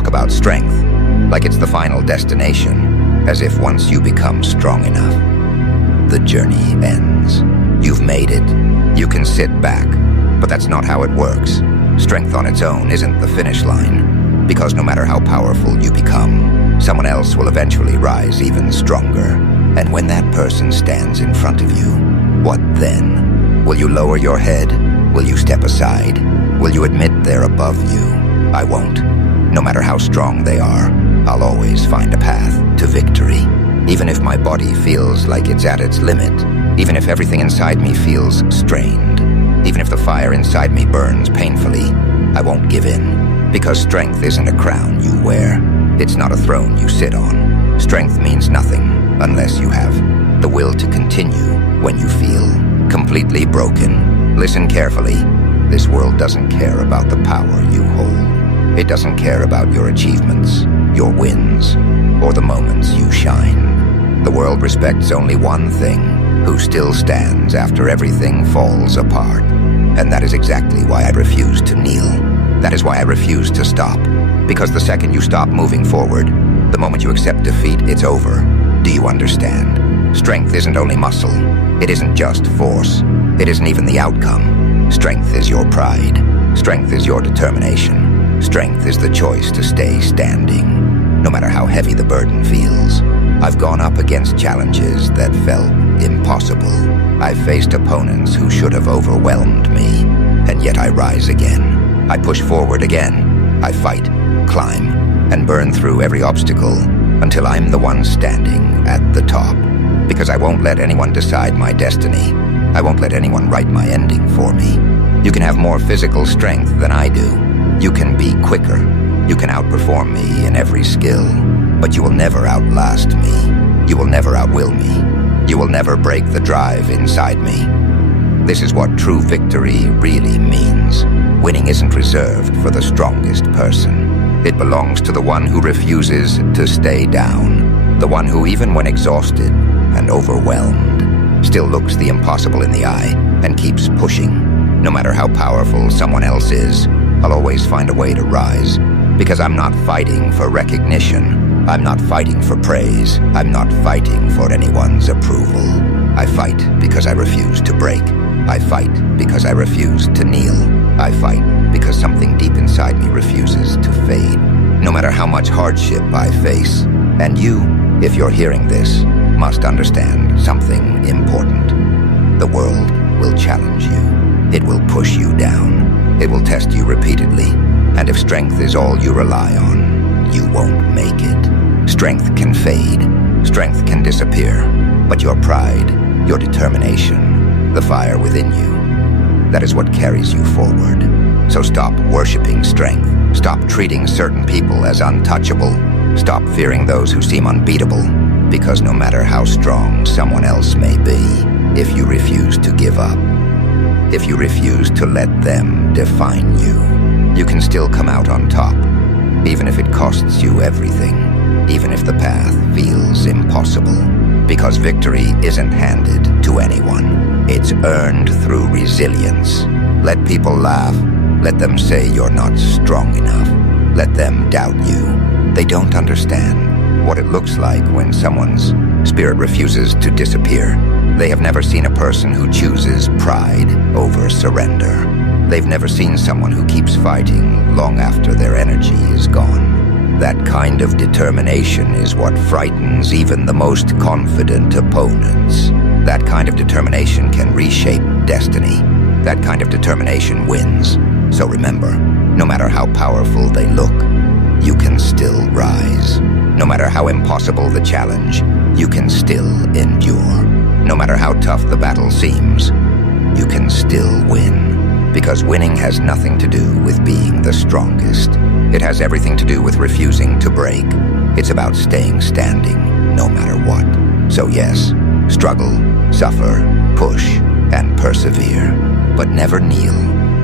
talk about strength, like it's the final destination, as if once you become strong enough, the journey ends. You've made it. You can sit back, but that's not how it works. Strength on its own isn't the finish line, because no matter how powerful you become, someone else will eventually rise even stronger. And when that person stands in front of you, what then? Will you lower your head? Will you step aside? Will you admit they're above you? I won't. No matter how strong they are, I'll always find a path to victory. Even if my body feels like it's at its limit, even if everything inside me feels strained, even if the fire inside me burns painfully, I won't give in. Because strength isn't a crown you wear. It's not a throne you sit on. Strength means nothing unless you have the will to continue when you feel completely broken. Listen carefully. This world doesn't care about the power you hold. It doesn't care about your achievements, your wins, or the moments you shine. The world respects only one thing: who still stands after everything falls apart. And that is exactly why I refuse to kneel. That is why I refuse to stop. Because the second you stop moving forward, the moment you accept defeat, it's over. Do you understand? Strength isn't only muscle. It isn't just force. It isn't even the outcome. Strength is your pride. Strength is your determination. Strength is the choice to stay standing, no matter how heavy the burden feels. I've gone up against challenges that felt impossible. I've faced opponents who should have overwhelmed me, and yet I rise again. I push forward again. I fight, climb, and burn through every obstacle until I'm the one standing at the top. Because I won't let anyone decide my destiny. I won't let anyone write my ending for me. You can have more physical strength than I do. You can be quicker. You can outperform me in every skill. But you will never outlast me. You will never outwill me. You will never break the drive inside me. This is what true victory really means. Winning isn't reserved for the strongest person. It belongs to the one who refuses to stay down. The one who, even when exhausted and overwhelmed, still looks the impossible in the eye and keeps pushing. No matter how powerful someone else is, I'll always find a way to rise. Because I'm not fighting for recognition. I'm not fighting for praise. I'm not fighting for anyone's approval. I fight because I refuse to break. I fight because I refuse to kneel. I fight because something deep inside me refuses to fade. No matter how much hardship I face. And you, if you're hearing this, must understand something important. The world will challenge you. It will push you down. It will test you repeatedly. And if strength is all you rely on, you won't make it. Strength can fade. Strength can disappear. But your pride, your determination, the fire within you, that is what carries you forward. So stop worshiping strength. Stop treating certain people as untouchable. Stop fearing those who seem unbeatable. Because no matter how strong someone else may be, if you refuse to give up, if you refuse to let them define you, you can still come out on top, even if it costs you everything, even if the path feels impossible. Because victory isn't handed to anyone. It's earned through resilience. Let people laugh. Let them say you're not strong enough. Let them doubt you. They don't understand what it looks like when someone's spirit refuses to disappear. They have never seen a person who chooses pride over surrender. They've never seen someone who keeps fighting long after their energy is gone. That kind of determination is what frightens even the most confident opponents. That kind of determination can reshape destiny. That kind of determination wins. So remember, no matter how powerful they look, you can still rise. No matter how impossible the challenge, you can still endure. No matter how tough the battle seems, you can still win. Because winning has nothing to do with being the strongest. It has everything to do with refusing to break. It's about staying standing, no matter what. So yes, struggle, suffer, push, and persevere. But never kneel,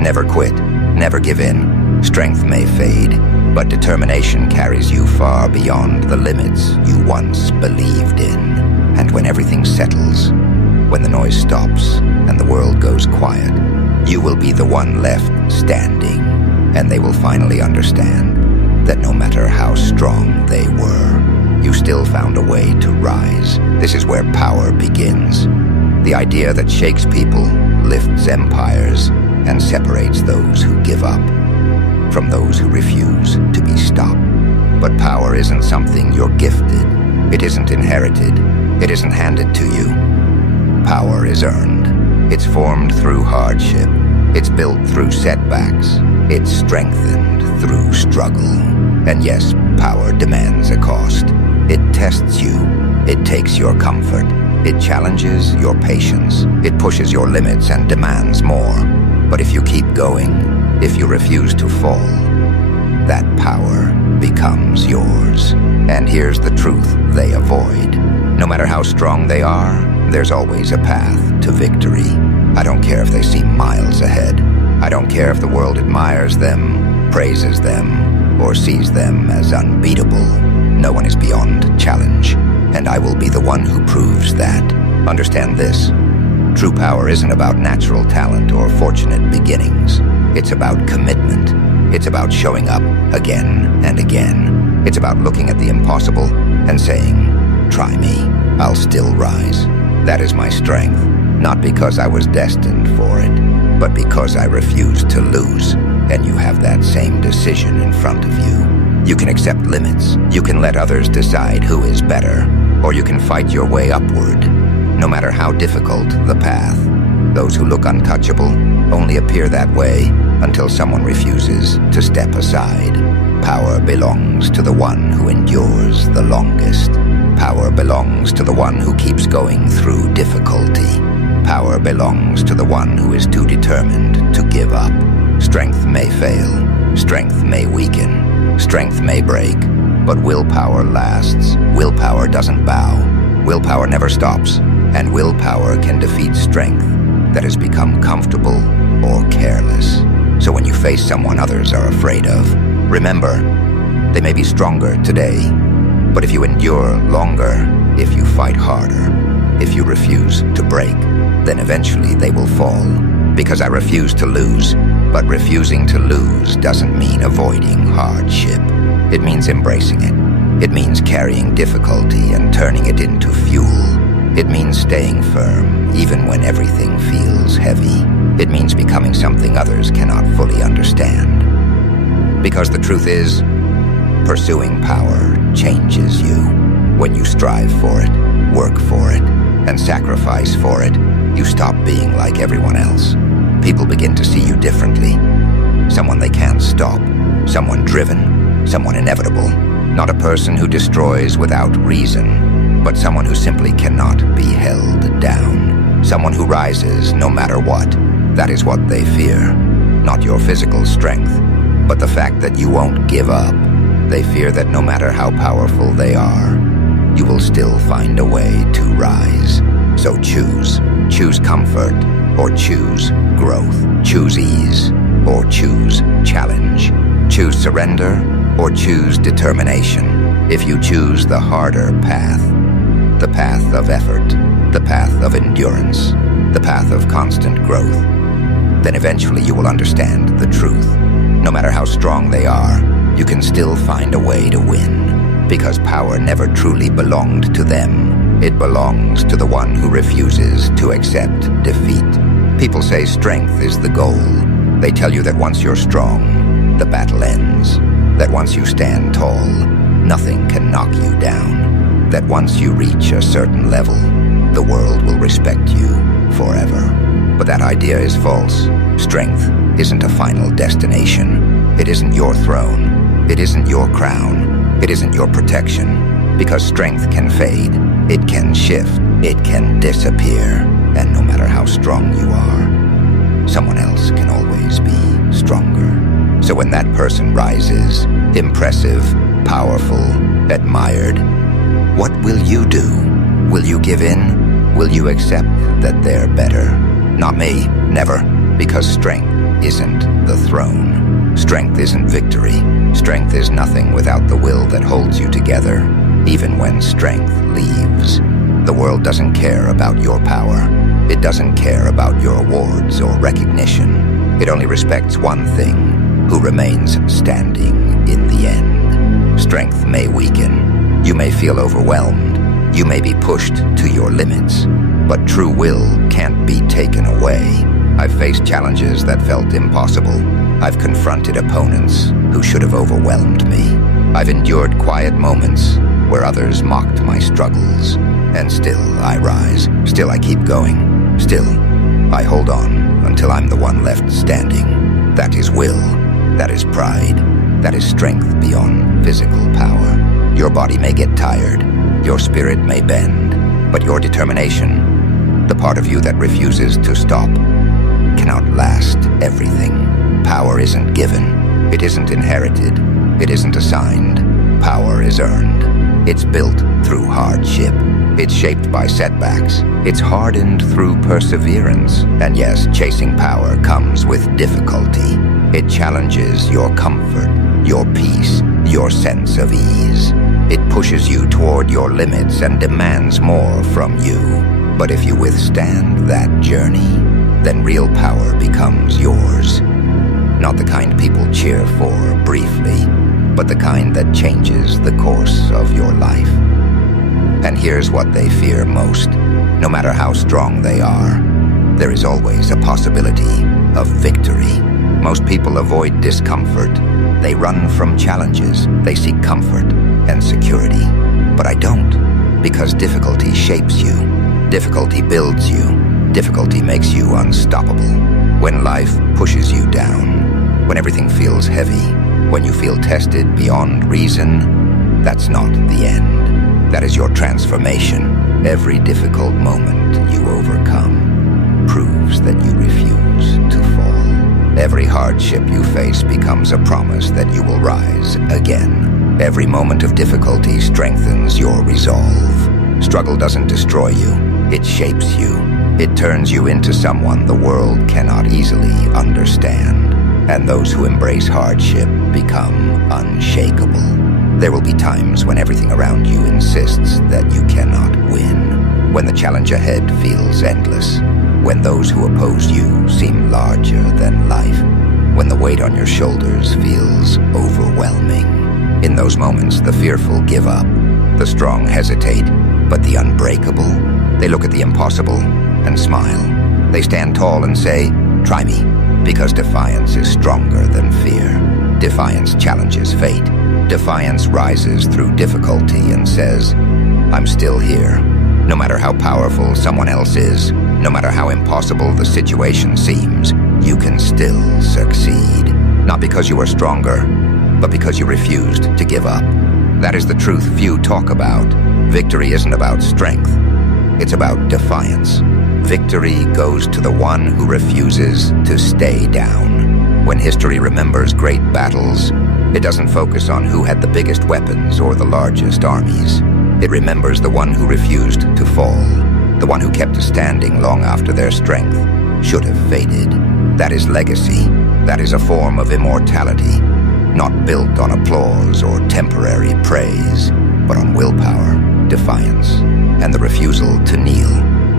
never quit, never give in. Strength may fade, but determination carries you far beyond the limits you once believed in. And when everything settles, when the noise stops and the world goes quiet, you will be the one left standing, and they will finally understand that no matter they were, you still found a way to rise. This is where power begins. The idea that shakes people, lifts empires, and separates those who give up from those who refuse to be stopped. But power isn't something you're gifted. It isn't inherited. It isn't handed to you. Power is earned. It's formed through hardship. It's built through setbacks. It's strengthened through struggle. And yes, power demands a cost. It tests you. It takes your comfort. It challenges your patience. It pushes your limits and demands more. But if you keep going, if you refuse to fall, that power becomes yours. And here's the truth they avoid. No matter how strong they are, there's always a path to victory. I don't care if they seem miles ahead. I don't care if the world admires them, praises them, or sees them as unbeatable. No one is beyond challenge, and I will be the one who proves that. Understand this. True power isn't about natural talent or fortunate beginnings. It's about commitment. It's about showing up again and again. It's about looking at the impossible and saying, "Try me, I'll still rise." That is my strength, not because I was destined for it, but because I refused to lose. And you have that same decision in front of you. You can accept limits. You can let others decide who is better, or you can fight your way upward. No matter how difficult the path, those who look untouchable only appear that way until someone refuses to step aside. Power belongs to the one who endures the longest. Power belongs to the one who keeps going through difficulty. Power belongs to the one who is too determined to give up. Strength may fail, strength may weaken, strength may break, but willpower lasts. Willpower doesn't bow. Willpower never stops, and willpower can defeat strength that has become comfortable or careless. So when you face someone others are afraid of, remember, they may be stronger today, but if you endure longer, if you fight harder, if you refuse to break, then eventually they will fall. Because I refuse to lose, but refusing to lose doesn't mean avoiding hardship. It means embracing it. It means carrying difficulty and turning it into fuel. It means staying firm, even when everything feels heavy. It means becoming something others cannot fully understand. Because the truth is, pursuing power changes you. When you strive for it, work for it, and sacrifice for it, you stop being like everyone else. People begin to see you differently. Someone they can't stop. Someone driven. Someone inevitable. Not a person who destroys without reason, but someone who simply cannot be held down. Someone who rises no matter what. That is what they fear. Not your physical strength, but the fact that you won't give up. They fear that no matter how powerful they are, you will still find a way to rise. So choose. Choose comfort, or choose growth. Choose ease, or choose challenge. Choose surrender, or choose determination. If you choose the harder path, the path of effort, the path of endurance, the path of constant growth, then eventually you will understand the truth. No matter how strong they are, you can still find a way to win. Because power never truly belonged to them. It belongs to the one who refuses to accept defeat. People say strength is the goal. They tell you that once you're strong, the battle ends. That once you stand tall, nothing can knock you down. That once you reach a certain level, the world will respect you forever. But that idea is false. Strength isn't a final destination. It isn't your throne. It isn't your crown. It isn't your protection. Because strength can fade. It can shift. It can disappear. And no matter how strong you are, someone else can always be stronger. So when that person rises, impressive, powerful, admired, what will you do? Will you give in? Will you accept that they're better? Not me, never. Because strength isn't the throne. Strength isn't victory. Strength is nothing without the will that holds you together, even when strength leaves. The world doesn't care about your power. It doesn't care about your awards or recognition. It only respects one thing: who remains standing in the end. Strength may weaken. feel overwhelmed. You may be pushed to your limits, but true will can't be taken away. I've faced challenges that felt impossible. I've confronted opponents who should have overwhelmed me. I've endured quiet moments where others mocked my struggles. And still I rise. Still I keep going. Still I hold on until I'm the one left standing. That is will. That is pride. That is strength beyond physical power. Your body may get tired. Your spirit may bend. But your determination, the part of you that refuses to stop, cannot last everything. Power isn't given. It isn't inherited. It isn't assigned. Power is earned. It's built through hardship. It's shaped by setbacks. It's hardened through perseverance. And yes, chasing power comes with difficulty. It challenges your comfort, your peace, your sense of ease. It pushes you toward your limits and demands more from you. But if you withstand that journey, then real power becomes yours. Not the kind people cheer for briefly, but the kind that changes the course of your life. And here's what they fear most. No matter how strong they are, there is always a possibility of victory. Most people avoid discomfort. They run from challenges. They seek comfort and security. But I don't, because difficulty shapes you. Difficulty builds you. Difficulty makes you unstoppable. When life pushes you down, when everything feels heavy, when you feel tested beyond reason, that's not the end. That is your transformation. Every difficult moment you overcome proves that you refuse to fall. Every hardship you face becomes a promise that you will rise again. Every moment of difficulty strengthens your resolve. Struggle doesn't destroy you, it shapes you. It turns you into someone the world cannot easily understand. And those who embrace hardship become unshakable. There will be times when everything around you insists that you cannot win. When the challenge ahead feels endless. When those who oppose you seem larger than life. When the weight on your shoulders feels overwhelming. In those moments, the fearful give up. The strong hesitate. But the unbreakable, they look at the impossible and smile. They stand tall and say, "Try me." Because defiance is stronger than fear. Defiance challenges fate. Defiance rises through difficulty and says, "I'm still here." No matter how powerful someone else is, no matter how impossible the situation seems, you can still succeed. Not because you are stronger, but because you refused to give up. That is the truth few talk about. Victory isn't about strength. It's about defiance. Victory goes to the one who refuses to stay down. When history remembers great battles, it doesn't focus on who had the biggest weapons or the largest armies. It remembers the one who refused to fall, the one who kept standing long after their strength should have faded. That is legacy. That is a form of immortality, not built on applause or temporary praise, but on willpower, defiance, and the refusal to kneel.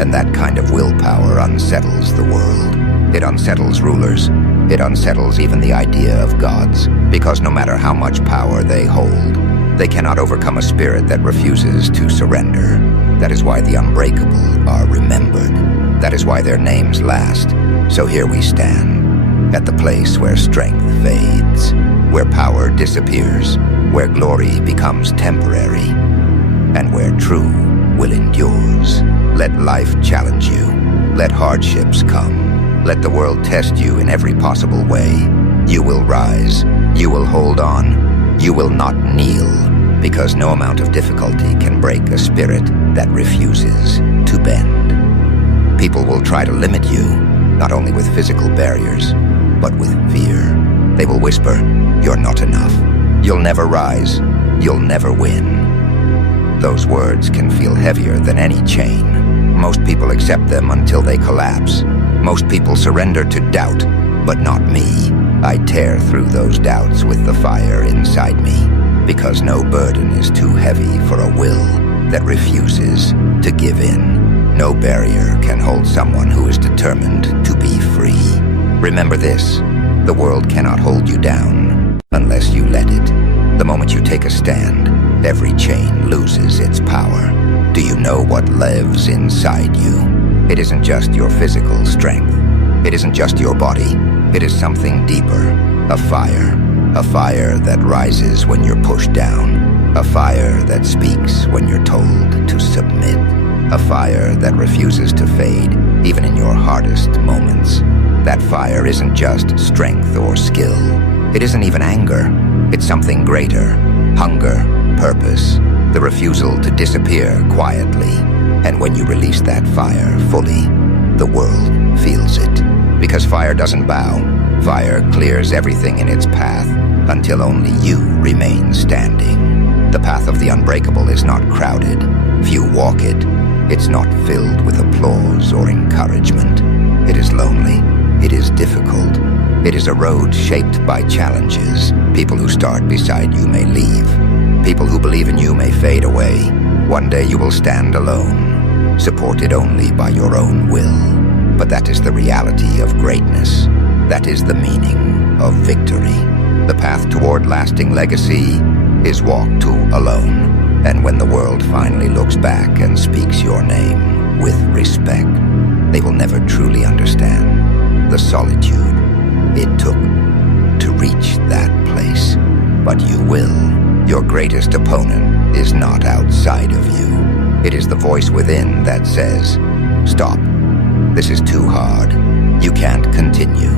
And that kind of willpower unsettles the world. It unsettles rulers. It unsettles even the idea of gods, because no matter how much power they hold, they cannot overcome a spirit that refuses to surrender. That is why the unbreakable are remembered. That is why their names last. So here we stand, at the place where strength fades, where power disappears, where glory becomes temporary, and where true will endures. Let life challenge you. Let hardships come. Let the world test you in every possible way. You will rise. You will hold on. You will not kneel, because no amount of difficulty can break a spirit that refuses to bend. People will try to limit you, not only with physical barriers, but with fear. They will whisper, "You're not enough. You'll never rise. You'll never win." Those words can feel heavier than any chain. Most people accept them until they collapse. Most people surrender to doubt, but not me. I tear through those doubts with the fire inside me, because no burden is too heavy for a will that refuses to give in. No barrier can hold someone who is determined to be free. Remember this, the world cannot hold you down unless you let it. The moment you take a stand, every chain loses its power. Do you know what lives inside you? It isn't just your physical strength. It isn't just your body. It is something deeper. A fire. A fire that rises when you're pushed down. A fire that speaks when you're told to submit. A fire that refuses to fade, even in your hardest moments. That fire isn't just strength or skill. It isn't even anger. It's something greater. Hunger, purpose, the refusal to disappear quietly. And when you release that fire fully, the world feels it. Because fire doesn't bow. Fire clears everything in its path until only you remain standing. The path of the unbreakable is not crowded. Few walk it. It's not filled with applause or encouragement. It is lonely. It is difficult. It is a road shaped by challenges. People who start beside you may leave. People who believe in you may fade away. One day you will stand alone, supported only by your own will. But that is the reality of greatness. That is the meaning of victory. The path toward lasting legacy is walked to alone. And when the world finally looks back and speaks your name with respect, they will never truly understand the solitude it took to reach that place. But you will. Your greatest opponent is not outside of you. It is the voice within that says, "Stop. This is too hard. You can't continue."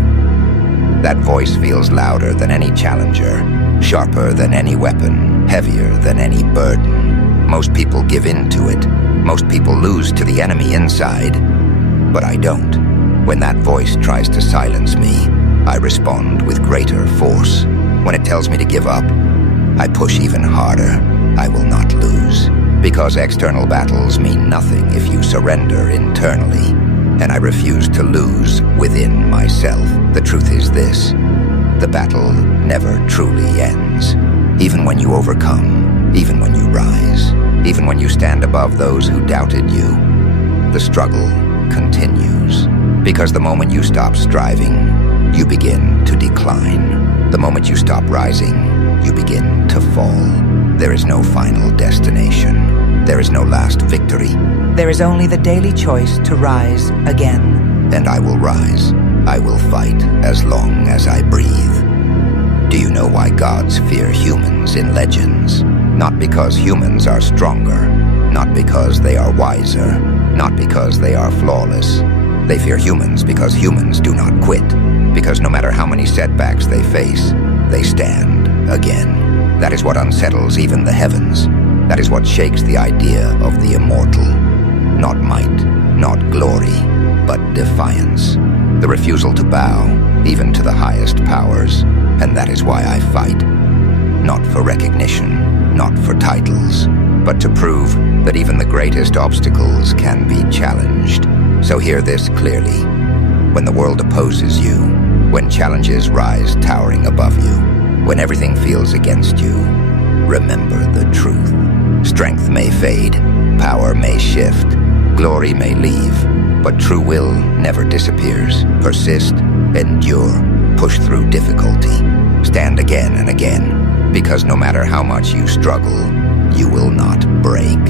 That voice feels louder than any challenger, sharper than any weapon, heavier than any burden. Most people give in to it. Most people lose to the enemy inside. But I don't. When that voice tries to silence me, I respond with greater force. When it tells me to give up, I push even harder. I will not lose. Because external battles mean nothing if you surrender internally. And I refuse to lose within myself. The truth is this: the battle never truly ends. Even when you overcome, even when you rise, even when you stand above those who doubted you, the struggle continues. Because the moment you stop striving, you begin to decline. The moment you stop rising, you begin to fall. There is no final destination. There is no last victory. There is only the daily choice to rise again. And I will rise. I will fight as long as I breathe. Do you know why gods fear humans in legends? Not because humans are stronger, not because they are wiser, not because they are flawless. They fear humans because humans do not quit. Because no matter how many setbacks they face, they stand again. That is what unsettles even the heavens. That is what shakes the idea of the immortal. Not might, not glory, but defiance. The refusal to bow, even to the highest powers. And that is why I fight. Not for recognition, not for titles, but to prove that even the greatest obstacles can be challenged. So hear this clearly. When the world opposes you, when challenges rise towering above you, when everything feels against you, remember the truth. Strength may fade, power may shift, glory may leave, but true will never disappears. Persist, endure, push through difficulty, stand again and again, because no matter how much you struggle, you will not break.